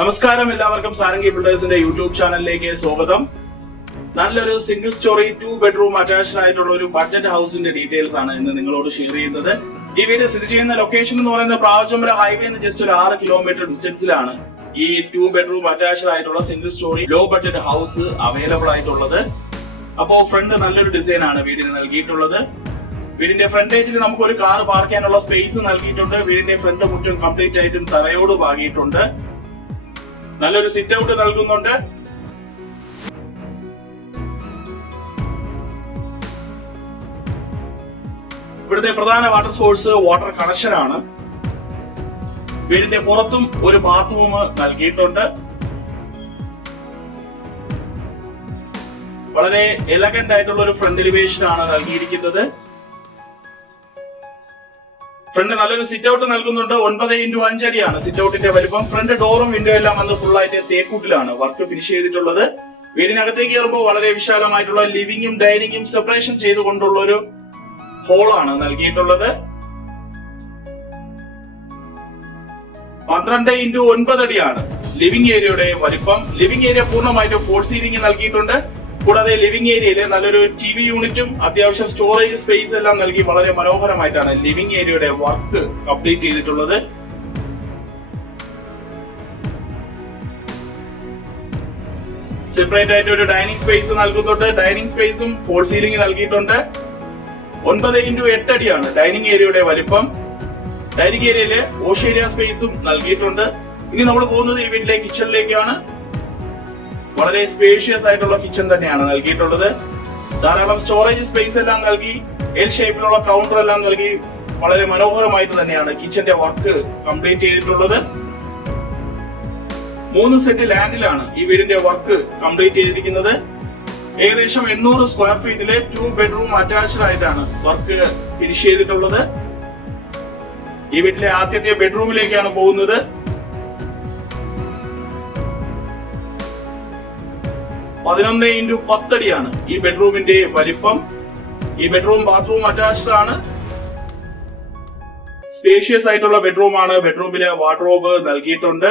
നമസ്കാരം, എല്ലാവർക്കും സാരംഗി ബിൽഡേഴ്സിന്റെ യൂട്യൂബ് ചാനലിലേക്ക് സ്വാഗതം. നല്ലൊരു സിംഗിൾ സ്റ്റോറി 2 ബെഡ്റൂം അറ്റാച്ച്ഡ് ആയിട്ടുള്ള ഒരു ബഡ്ജറ്റ് ഹൗസിന്റെ ഡീറ്റെയിൽസ് ആണ് ഇന്ന് നിങ്ങളോട് ഷെയർ ചെയ്യുന്നത്. ഈ വീട് സ്ഥിതി ചെയ്യുന്ന ലൊക്കേഷൻ എന്ന് പറയുന്നത് പ്രാവച്ചമ്പല ഹൈവേന്ന് ജസ്റ്റ് ഒരു 6 കിലോമീറ്റർ ഡിസ്റ്റൻസിലാണ് ഈ 2 ബെഡ്റൂം അറ്റാച്ച്ഡ് ആയിട്ടുള്ള single storey low budget house available ആയിട്ടുള്ളത്. അപ്പോ ഫ്രണ്ട് നല്ലൊരു ഡിസൈൻ ആണ് വീടിന് നൽകിയിട്ടുള്ളത്. വീടിന്റെ ഫ്രണ്ടേജിൽ നമുക്ക് ഒരു കാർ പാർക്ക് ചെയ്യാനുള്ള സ്പേസ് നൽകിയിട്ടുണ്ട്. വീടിന്റെ ഫ്രണ്ട് മുറ്റം കംപ്ലീറ്റ് ആയിട്ടും തറയോട് പാകിയിട്ടുണ്ട്. നല്ലൊരു സിറ്റ് ഔട്ട് നൽകുന്നുണ്ട്. ഇവിടുത്തെ പ്രധാന വാട്ടർ സോഴ്സ് വാട്ടർ കണക്ഷൻ ആണ്. വീടിന്റെ പുറത്തും ഒരു ബാത്റൂം നൽകിയിട്ടുണ്ട്. വളരെ എലഗന്റ് ആയിട്ടുള്ള ഒരു ഫ്രണ്ട് എലിവേഷൻ ആണ് നൽകിയിരിക്കുന്നത്. ഫ്രണ്ട് നല്ലൊരു സിറ്റ് ഔട്ട് നൽകുന്നുണ്ട്. 9x5 അടിയാണ് സിറ്റ് ഔട്ടിന്റെ വലിപ്പം. ഫ്രണ്ട് ഡോറും വിൻഡോ എല്ലാം വന്ന് ഫുൾ ആയിട്ട് തേക്കൂട്ടിലാണ് വർക്ക് ഫിനിഷ് ചെയ്തിട്ടുള്ളത്. വീടിനകത്തേക്ക് കയറുമ്പോൾ വളരെ വിശാലമായിട്ടുള്ള ലിവിംഗും ഡൈനിങ്ങും സെപ്പറേഷൻ ചെയ്തുകൊണ്ടുള്ള ഒരു ഹോളാണ് നൽകിയിട്ടുള്ളത്. 12x9 അടിയാണ് ലിവിംഗ് ഏരിയയുടെ വലിപ്പം. ലിവിംഗ് ഏരിയ പൂർണ്ണമായിട്ടും ഫോൾ സീലിംഗ് നൽകിയിട്ടുണ്ട്. കൂടാതെ ലിവിംഗ് ഏരിയയിൽ നല്ലൊരു TV യൂണിറ്റും അത്യാവശ്യം സ്റ്റോറേജ് സ്പേസ് എല്ലാം നൽകി വളരെ മനോഹരമായിട്ടാണ് ലിവിംഗ് ഏരിയയുടെ വർക്ക് കംപ്ലീറ്റ് ചെയ്തിട്ടുള്ളത്. സെപ്പറേറ്റ് ആയിട്ട് ഒരു ഡൈനിങ് സ്പേസ് നൽകുന്നുണ്ട്. ഡൈനിങ് സ്പേസും ഫോൾ സീലിംഗ് നൽകിയിട്ടുണ്ട്. 9x8 അടിയാണ് ഡൈനിങ് ഏരിയയുടെ വലിപ്പം. ഡൈനിങ് ഏരിയയില് വാഷ് ഏരിയ സ്പേസും നൽകിയിട്ടുണ്ട്. ഇനി നമ്മൾ പോകുന്നത് ഈ വീട്ടിലെ കിച്ചണിലേക്കാണ്. വളരെ സ്പേഷ്യസ് ആയിട്ടുള്ള കിച്ചൺ തന്നെയാണ് നൽകിയിട്ടുള്ളത്. ധാരാളം സ്റ്റോറേജ് സ്പേസ് എല്ലാം നൽകി എൽ ഷേപ്പിലുള്ള കൗണ്ടർ എല്ലാം നൽകി വളരെ മനോഹരമായിട്ട് തന്നെയാണ് കിച്ചന്റെ വർക്ക് കംപ്ലീറ്റ് ചെയ്തിട്ടുള്ളത്. 3 സെന്റ് ലാൻഡിലാണ് ഈ വീടിന്റെ വർക്ക് കംപ്ലീറ്റ് ചെയ്തിരിക്കുന്നത്. ഏകദേശം 800 സ്ക്വയർ ഫീറ്റിലെ 2 ബെഡ്റൂം അറ്റാച്ച്ഡ് ആയിട്ടാണ് വർക്ക് ഫിനിഷ് ചെയ്തിട്ടുള്ളത്. ഈ വീട്ടിലെ ആദ്യത്തെ ബെഡ്റൂമിലേക്കാണ് പോകുന്നത്. 11x10 അടിയാണ് ഈ ബെഡ്റൂമിന്റെ വലിപ്പം. ഈ ബെഡ്റൂം ബാത്റൂം അറ്റാച്ച്ഡ് ആണ്. സ്പേഷ്യസ് ആയിട്ടുള്ള ബെഡ്റൂം ആണ്. ബെഡ്റൂമിലെ വാർഡ്രോബ് നൽകിയിട്ടുണ്ട്.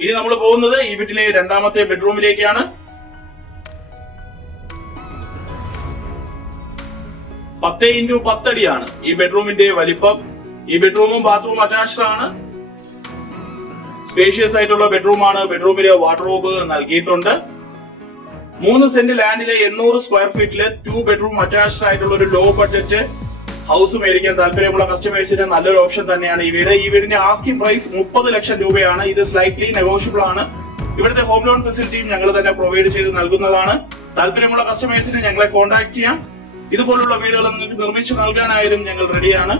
ഇനി നമ്മൾ പോകുന്നത് ഈ വീട്ടിലെ രണ്ടാമത്തെ ബെഡ്റൂമിലേക്കാണ്. 10x10 അടിയാണ് ഈ ബെഡ്റൂമിന്റെ വലിപ്പം. ഈ ബെഡ്റൂമും ബാത്റൂം അറ്റാച്ച്ഡ് ആണ്. സ്പേഷ്യസ് ആയിട്ടുള്ള ബെഡ്റൂം ആണ്. ബെഡ്റൂമിലെ വാർഡ്രോബ് നൽകിയിട്ടുണ്ട്. 3 സെന്റ് ലാൻഡിലെ 800 സ്ക്വയർ ഫീറ്റിലെ 2 ബെഡ്റൂം അറ്റാച്ച്ഡ് ആയിട്ടുള്ള ഒരു ലോ ബഡ്ജറ്റ് ഹൗസ് മേടിക്കാൻ താല്പര്യമുള്ള കസ്റ്റമേഴ്സിന് നല്ലൊരു ഓപ്ഷൻ തന്നെയാണ് ഈ വീട്. ഈ വീടിന്റെ ആസ്കിംഗ് പ്രൈസ് 30 ലക്ഷം രൂപയാണ്. ഇത് സ്ലൈറ്റ്ലി നെഗോഷ്യബിൾ ആണ്. ഇവിടുത്തെ ഹോം ലോൺ ഫെസിലിറ്റിയും ഞങ്ങൾ തന്നെ പ്രൊവൈഡ് ചെയ്ത് നൽകുന്നതാണ്. താല്പര്യമുള്ള കസ്റ്റമേഴ്സിന് ഞങ്ങളെ കോൺടാക്ട് ചെയ്യാം. ഇതുപോലുള്ള വീടുകൾ നിങ്ങൾക്ക് നിർമ്മിച്ചു നൽകാനായാലും ഞങ്ങൾ റെഡിയാണ്.